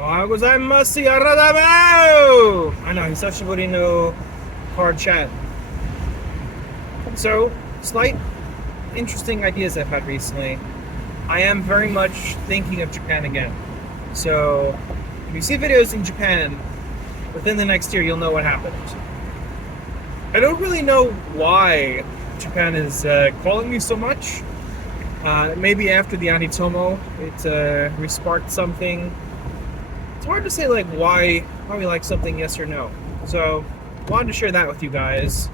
Gozaimasu yaradame! I know, Hisashiburi no card chat. So, slight interesting ideas I've had recently. I am very much thinking of Japan again. So, if you see videos in Japan, within the next year, you'll know what happened. I don't really know why Japan is calling me so much. Maybe after the Anitomo, it re-sparked something. It's hard to say like why we like something, yes or no. So, wanted to share that with you guys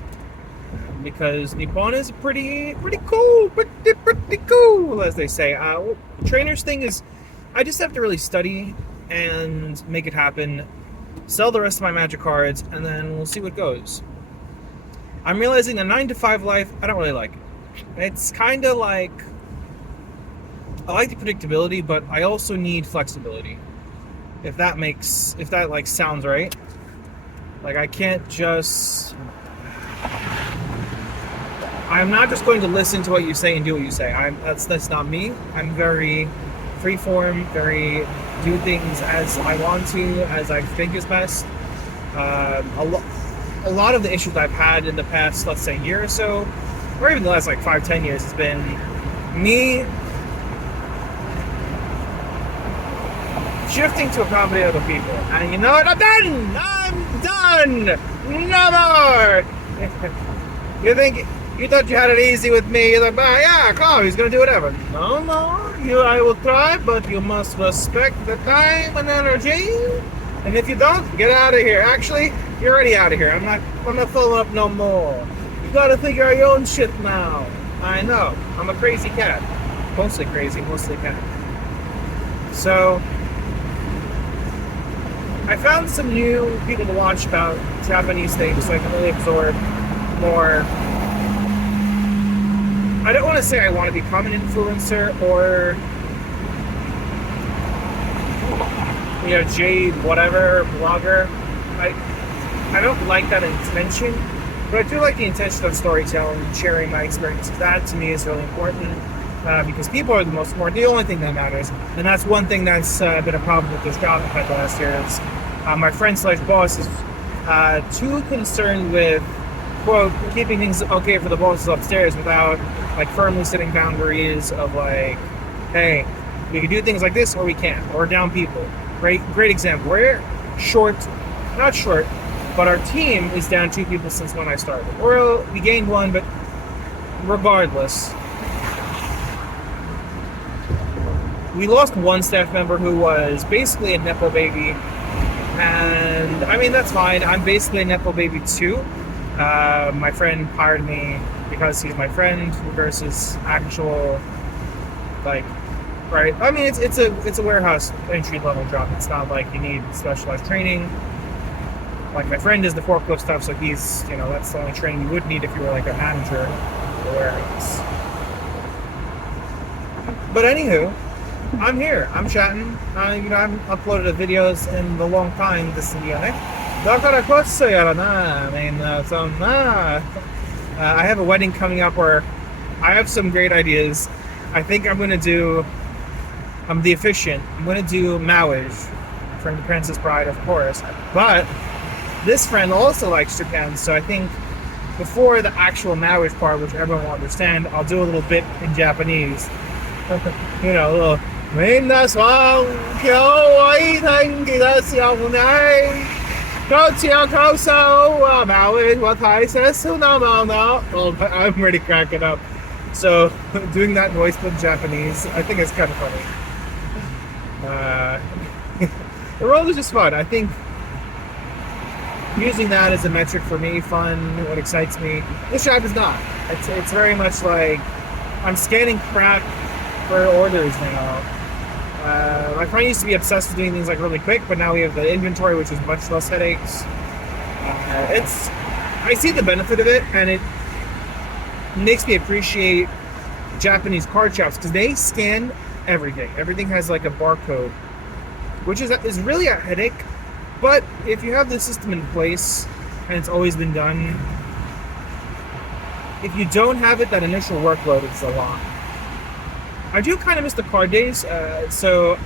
because Nippon is pretty cool, pretty cool, as they say. Trainers thing is, I just have to really study and make it happen. Sell the rest of my magic cards, and then we'll see what goes. I'm realizing a 9-to-5 life, I don't really like it. It's kind of like, I like the predictability, but I also need flexibility. If that like sounds right. Like I can't just, I'm not just going to listen to what you say and do what you say. That's not me. I'm very freeform, very do things as I want to, as I think is best. A lot of the issues I've had in the past, let's say, year or so, or even the last like 5-10 years, has been me shifting to accommodate other people. And you know what? I'm done. No more. You thought you had it easy with me? You're like, yeah, come, he's gonna do whatever. No, I will try, but you must respect the time and energy. And if you don't, get out of here. Actually, you're already out of here. I'm not following up no more. You gotta figure out your own shit now. I know. I'm a crazy cat. Mostly crazy, mostly cat. So, I found some new people to watch about Japanese things so I can really absorb more. I don't want to say I want to become an influencer or, Jade, whatever, blogger. I don't like that intention, but I do like the intention of storytelling and sharing my experiences. That to me is really important because people are the only thing that matters. And that's one thing that's been a problem with this job I've had last year is my friend / boss is too concerned with, quote, keeping things okay for the bosses upstairs without like firmly setting boundaries of like, hey, we can do things like this or we can't, or down people. Great example. We're not short, but our team is down 2 people since when I started. Or we gained 1, but regardless, we lost 1 staff member who was basically a Nepo baby. And I mean, that's fine. I'm basically a Nepo baby too. My friend hired me because he's my friend versus actual, like, right? I mean, it's a warehouse entry level job. It's not like you need specialized training. Like my friend is the forklift stuff, so he's, that's the only training you would need if you were like a manager in the warehouse. But anywho, I'm here. I'm chatting. I haven't uploaded videos in a long time this year. I have a wedding coming up where I have some great ideas. I think I'm the officiant. I'm going to do marriage from the Princess Bride, of course. But this friend also likes Japan, so I think before the actual marriage part, which everyone will understand, I'll do a little bit in Japanese. A little. 皆さん、今日はいい天気ですよね。こちらこそはmarriageは大切なもの。Oh, I'm already cracking up. So, doing that voice in Japanese, I think it's kind of funny. The role is just fun. I think using that as a metric for me, fun, what excites me. This job is not. It's very much like I'm scanning crap for orders now. My friend used to be obsessed with doing things like really quick, but now we have the inventory, which is much less headaches. I see the benefit of it, and it makes me appreciate Japanese card shops because they scan everything. Everything has like a barcode, which is really a headache. But if you have the system in place and it's always been done, if you don't have it, that initial workload is a lot. I do kind of miss the card days, so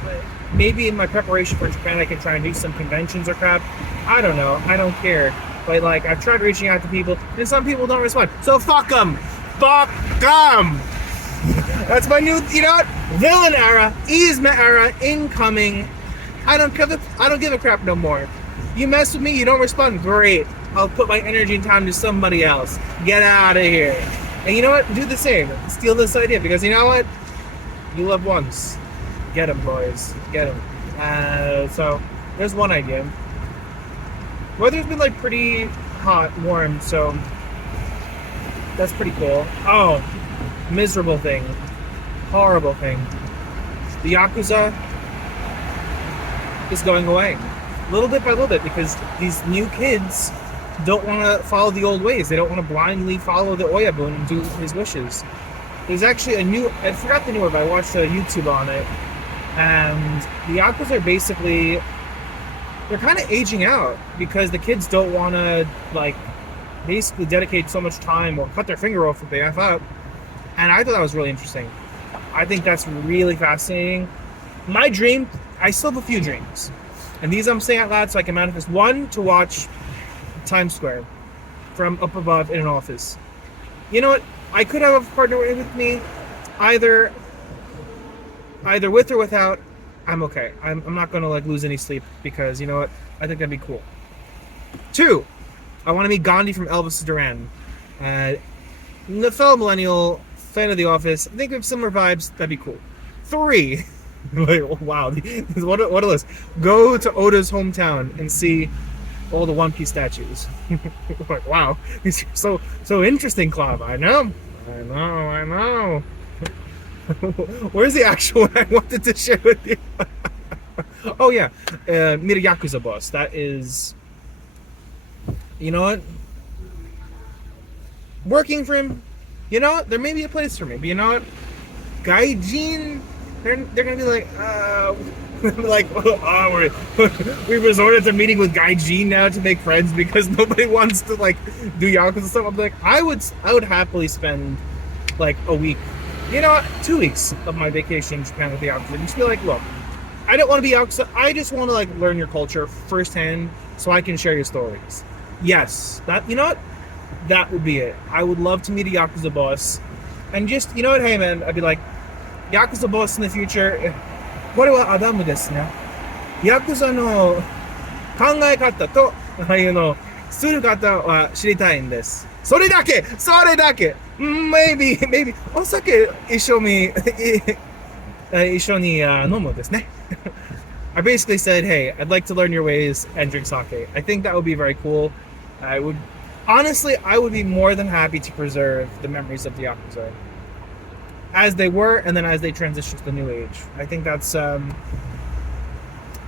maybe in my preparation for Japan, I can try and do some conventions or crap. I don't know. I don't care. But like, I've tried reaching out to people, and some people don't respond. So fuck them. Fuck them. That's my new, you know what? Villain era, Yzma era, incoming. I don't give a crap no more. You mess with me, you don't respond. Great. I'll put my energy and time to somebody else. Get out of here. And you know what? Do the same. Steal this idea, because you know what? You live once. Get them, boys. Get them. So there's one idea. Weather's been like pretty hot, warm, so that's pretty cool. Oh, miserable thing. Horrible thing. The Yakuza is going away. Little bit by little bit, because these new kids don't want to follow the old ways. They don't want to blindly follow the Oyabun and do his wishes. There's actually a new, I forgot the new one, but I watched a YouTube on it. And the Yakuza are basically, they're kind of aging out because the kids don't want to, like, basically dedicate so much time or cut their finger off if they F up. And I thought that was really interesting. I think that's really fascinating. My dream, I still have a few dreams. And these I'm saying out loud so I can manifest. One, to watch Times Square from up above in an office. You know what? I could have a partner with me, either with or without. I'm okay. I'm not going to like lose any sleep, because you know what? I think that'd be cool. Two, I want to meet Gandhi from Elvis Duran. The fellow millennial, fan of The Office. I think we have similar vibes. That'd be cool. Three, like, wow, what a list. Go to Oda's hometown and see all the One Piece statues. Like, wow, these are so interesting, Clav. I know. Where's the actual one I wanted to share with you? Oh yeah, meet a Yakuza boss. That is, you know what? Working for him. You know what? There may be a place for me, but you know what? Gaijin, they're gonna be like, like, oh, we resorted to meeting with Gaijin now to make friends because nobody wants to like do Yakuza stuff. I'm like, I would happily spend like a week, you know what, 2 weeks of my vacation in Japan with the Yakuza and just be like, look, I don't want to be Yakuza. I just want to like learn your culture firsthand so I can share your stories. Yes, that, you know what? That would be it. I would love to meet a Yakuza boss. And just, you know what, hey man, I'd be like, Yakuza boss in the future, これはアダムですね。ヤクザの考え方と、ああいうのする方は知りたいんです。それだけ !maybe, お酒一緒に飲むですね。I basically said, hey, I'd like to learn your ways and drink sake. I think that would be very cool. I would be more than happy to preserve the memories of the Yakuza as they were, and then as they transition to the new age. I think that's, I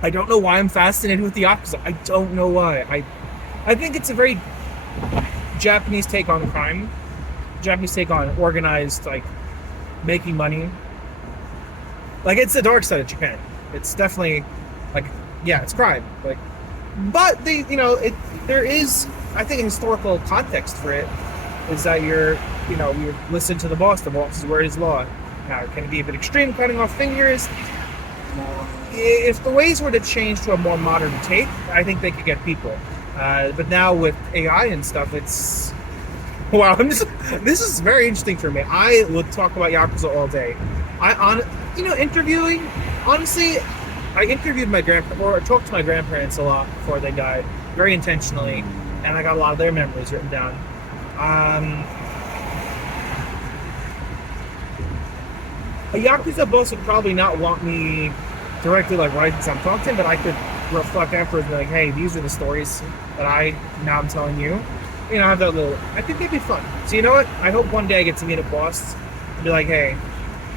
don't know why I'm fascinated with the Yakuza. I don't know why. I think it's a very Japanese take on crime. Japanese take on organized, like, making money. Like, it's the dark side of Japan. It's definitely, like, yeah, it's crime. Like, but they, you know, there is, I think, a historical context for it. Is that you listen to the boss is where his law. Now, can it be a bit extreme, cutting off fingers? If the ways were to change to a more modern take, I think they could get people. But now with AI and stuff, it's, wow, this is very interesting for me. I would talk about Yakuza all day. Interviewing, honestly, I interviewed my or talked to my grandparents a lot before they died, very intentionally, and I got a lot of their memories written down. A Yakuza boss would probably not want me directly like right as I'm talking to him, but I could reflect afterwards and be like, hey, these are the stories that I'm telling you. You know, have that little, I think they'd be fun. So you know what? I hope one day I get to meet a boss and be like, hey,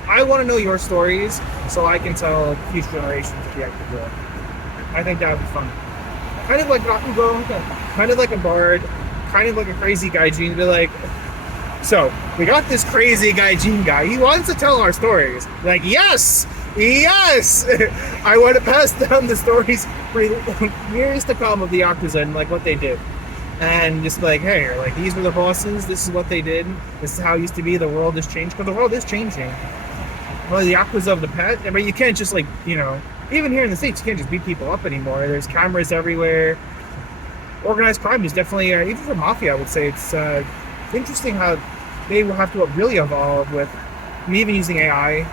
I want to know your stories so I can tell future generations of the Yakuza. I think that would be fun. Kind of like Rakugo, kind of like a bard, kind of like a crazy gaijin, to be like, so we got this crazy gaijin guy. He wants to tell our stories. Like, yes, I want to pass down the stories for years to come of the Yakuza and like what they did, and just like, hey, like these were the bosses. This is what they did. This is how it used to be. The world has changed, because the world is changing. Well, the Yakuza of the past. I mean, you can't just like even here in the States, you can't just beat people up anymore. There's cameras everywhere. Organized crime is definitely, even for mafia, I would say, it's interesting how they will have to really evolve with even using AI.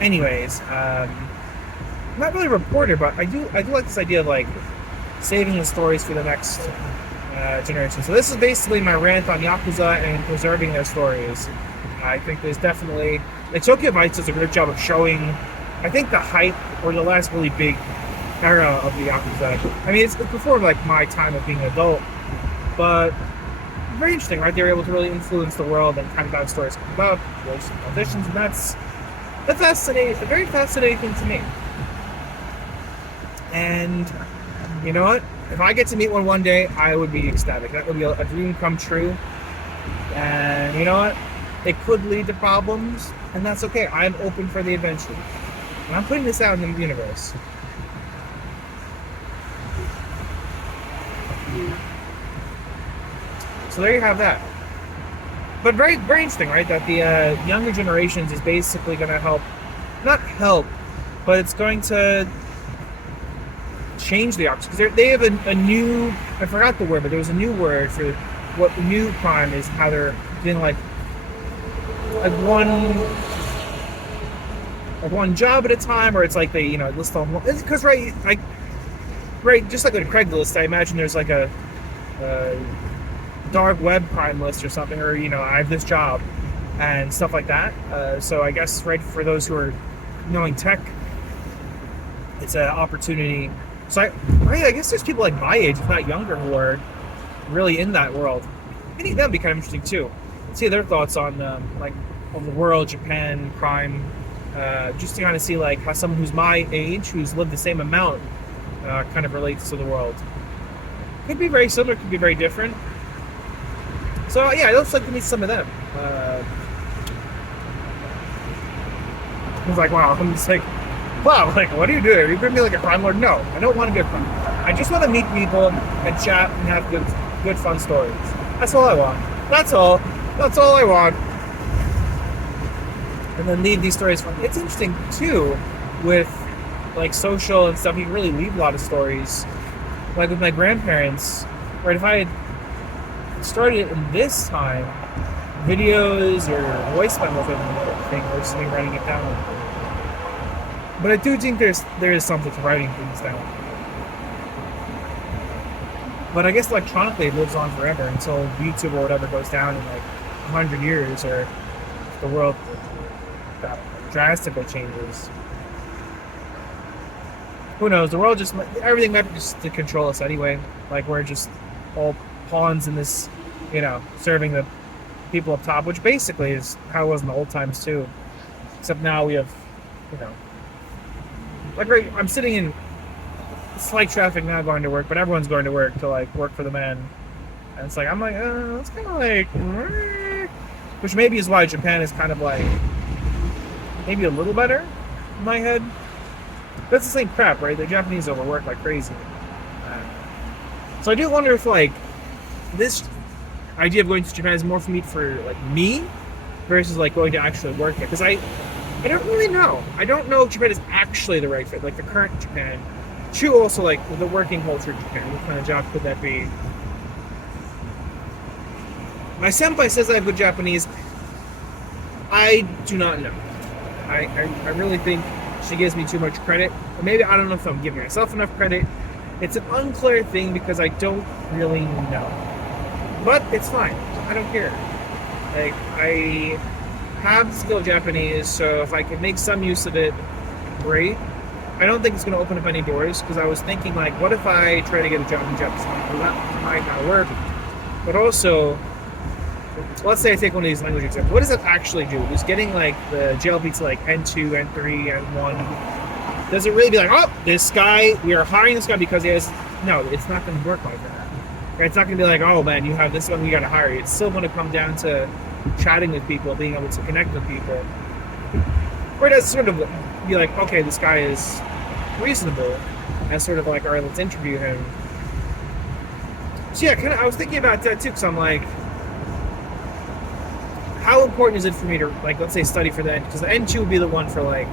Anyways, not really a reporter, but I do like this idea of like saving the stories for the next generation. So this is basically my rant on Yakuza and preserving their stories. I think there's definitely Tokyo Vice does a great job of showing, I think, the hype or the last really big era of the Yakuza. I mean, it's before like my time of being an adult, but very interesting, right? They were able to really influence the world and kind of how stories come about, voice auditions, and that's fascinating. A very fascinating thing to me. And you know what? If I get to meet one day, I would be ecstatic. That would be a dream come true. And you know what? It could lead to problems, and that's okay. I'm open for the adventure. And I'm putting this out in the universe. So there you have that. But very, very interesting, right? That the younger generations is basically going to not help, but it's going to change the options. Because they have a new, I forgot the word, but there was a new word for what the new crime is, how they're doing like one job at a time, or it's like they, list on one. Because right, just like with Craigslist, I imagine there's like a dark web crime list or something, or I have this job and stuff like that. So I guess right for those who are knowing tech, it's an opportunity. So I guess there's people like my age, if not younger, who are really in that world. I think that'd be kind of interesting too. See their thoughts on like of the world, Japan, crime, just to kind of see like how someone who's my age, who's lived the same amount, kind of relates to the world. Could be very similar, could be very different. So yeah, I'd also like to meet some of them. I was like, wow, I'm just like, wow, like, what are you doing? Are you going to be like a crime lord? No, I don't want to be a crime lord. I just want to meet people and chat and have good fun stories. That's all I want. That's all I want. And then leave these stories fun. It's interesting too, with like social and stuff. You can really leave a lot of stories. Like with my grandparents, right? If I had started it in this time, videos or voice memos or thing, or just me writing it down. But I do think there is something to writing things down. But I guess electronically it lives on forever until YouTube or whatever goes down in like 100 years, or the world drastically changes. Who knows? The world everything might be just to control us anyway. Like we're just all pawns in this, serving the people up top, which basically is how it was in the old times too. Except now we have, like I'm sitting in slight traffic now going to work, but everyone's going to work to like work for the man. And it's like, I'm like, it's kind of like, which maybe is why Japan is kind of like, maybe a little better in my head. That's the same crap, right? The Japanese overwork like crazy. So I do wonder if like this idea of going to Japan is more for me versus like going to actually work there. Because I don't really know. I don't know if Japan is actually the right fit, like the current Japan. True, also like the working culture of Japan. What kind of job could that be? My senpai says I have good Japanese. I do not know. I really think she gives me too much credit. Or maybe I don't know if I'm giving myself enough credit. It's an unclear thing because I don't really know. But it's fine. I don't care. Like, I have the skill of Japanese, so if I can make some use of it, great. I don't think it's going to open up any doors, because I was thinking, like, what if I try to get a job in Japanese? Well, that might not work. But also, let's say I take one of these language exams. What does it actually do? Is getting, like, the JLP to, like, N2, N3, N1, does it really be like, oh, this guy, we are hiring this guy because he has... No, it's not going to work like that. Right? It's not going to be like, oh, man, you have this one, we got to hire you. It's still going to come down to chatting with people, being able to connect with people. Or does sort of be like, okay, this guy is reasonable, and sort of like, all right, let's interview him. So yeah, I was thinking about that too, because I'm like, how important is it for me to, like, let's say study for the N, because the N2 would be the one for like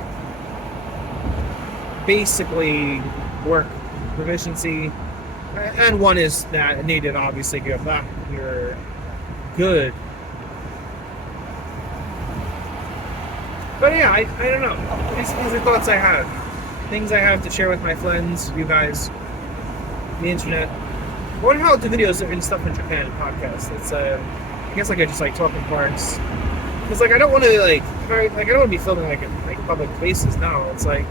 basically work proficiency, and one is that native. Obviously, if you have that, you're good. But yeah, I don't know. These are thoughts I have, things I have to share with my friends, you guys, the internet. I wonder how the videos and stuff in Japan podcast. It's I guess like I just like talking parts. Because like I don't want to like I don't want to be filming like in public places. No, it's like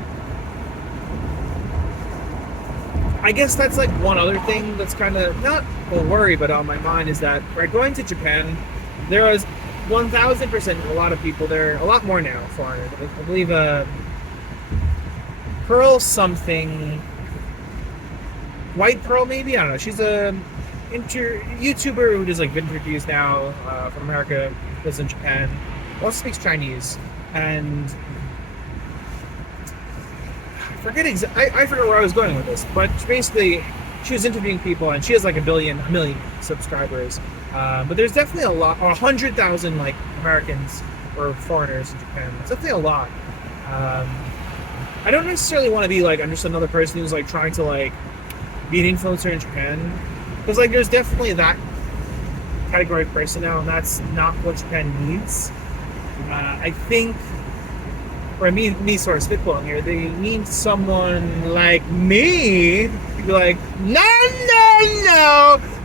I guess that's like one other thing that's kind of not a worry, but on my mind is that going to Japan, there was 1,000% a lot of people there, a lot more now foreigners. I believe Pearl something, White Pearl maybe, I don't know. She's a YouTuber who does like vintage reviews now from America, lives in Japan, also speaks Chinese, and I forget where I was going with this, but basically she was interviewing people and she has like a million subscribers, but there's definitely a lot, 100,000 like Americans or foreigners in Japan. It's definitely a lot. I don't necessarily want to be like I'm just another person who's like trying to like be an influencer in Japan, because like there's definitely that category of person now, and that's not what Japan needs. I think, or me sort of spitballing here, they need someone like me to be like, no,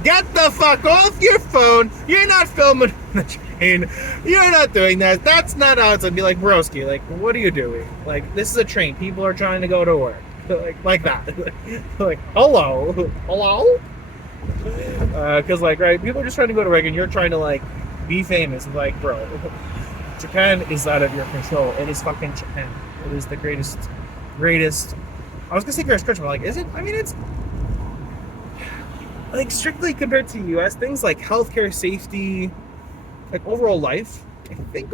get the fuck off your phone, you're not filming the train, you're not doing that, that's not how it's. I'd be like, broski, like, what are you doing? Like, this is a train, people are trying to go to work. Like that. Like, hello? Because like, right, people are just trying to go to work and you're trying to like be famous. It's like, bro, Japan is out of your control. It is fucking Japan. It is the greatest. I was gonna say greatest country, but like, is it? I mean, it's like strictly compared to the U.S., things like healthcare, safety, like overall life. I think,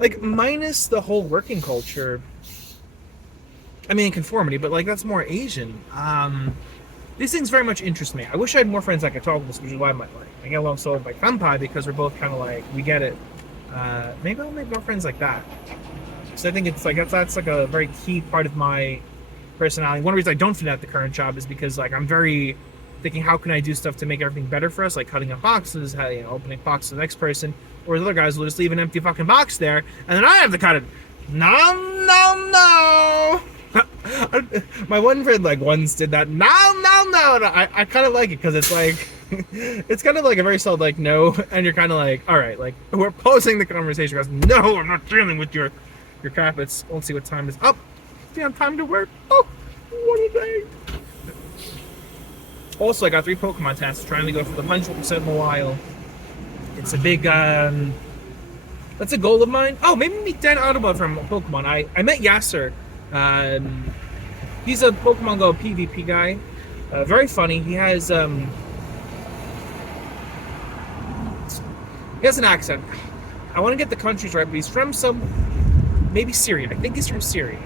like, minus the whole working culture. I mean, conformity, but like that's more Asian. These things very much interest me. I wish I had more friends I could talk with, which is why I get along so with my kanpai, because we're both kind of like, we get it. Maybe I'll make more friends like that. So I think it's like that's like a very key part of my personality. One reason I don't fit at the current job is because like I'm very thinking, how can I do stuff to make everything better for us, like cutting up boxes, opening boxes to the next person, or the other guys will just leave an empty fucking box there, and then I have to cut it. No. My one friend like once did that. No. I kind of like it because it's like it's kind of like a very solid like no, and you're kind of like, all right, like we're pausing the conversation. Goes, no, I'm not dealing with your crap. Let's see what time is up. Damn, time to work. Oh, what a day. Also, I got 3 Pokemon tests, trying to go for the 100% in a while. It's a big that's a goal of mine. Oh, maybe meet Dan Autobot from Pokemon. I met Yasser. He's a Pokemon Go PvP guy. Very funny. He has an accent. I want to get the countries right, but he's from maybe Syria. I think he's from Syria.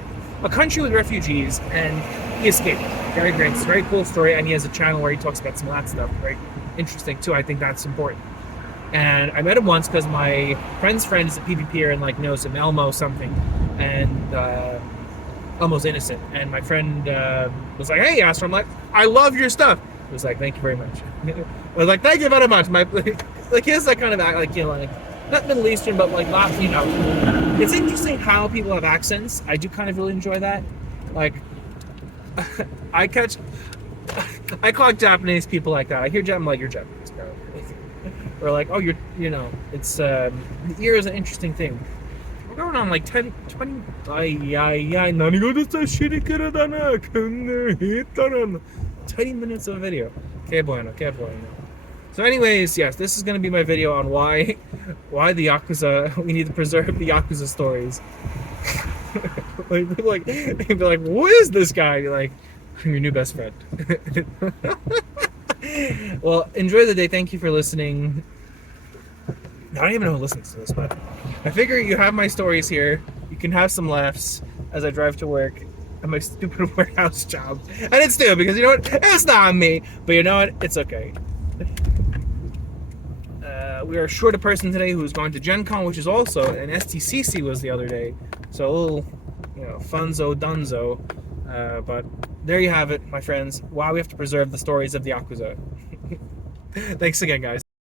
A country with refugees, and he escaped. Very great. It's a very cool story, and he has a channel where he talks about some of that stuff. Very interesting, too. I think that's important. And I met him once because my friend's friend is a PvPer and like knows him, Elmo something, and Elmo's innocent. And my friend was like, "Hey, Astro," I'm like, "I love your stuff." He was like, "Thank you very much." I was like, "Thank you very much." Like he has that kind of act, like, you know, like not Middle Eastern, but like not, you know. It's interesting how people have accents. I do kind of really enjoy that. Like, I clock Japanese people like that. I hear I'm like, "You're Japanese, bro." Or like, "Oh, it's the ear is an interesting thing." We're going on like 10, 20. 20 minutes of a video. Que bueno. So anyways, yes, this is going to be my video on why the Yakuza, we need to preserve the Yakuza stories. like, they'd be like, "Who is this guy?" You're like, "I'm your new best friend." Well, enjoy the day. Thank you for listening. I don't even know who listens to this, but I figure you have my stories here. You can have some laughs as I drive to work at my stupid warehouse job. And it's stupid because, you know what? It's not me. But you know what? It's okay. We are short a person today who's going to Gen Con, which is also an STCC was the other day. So a little, funzo dunzo. But there you have it, my friends. Why we have to preserve the stories of the Yakuza. Thanks again, guys.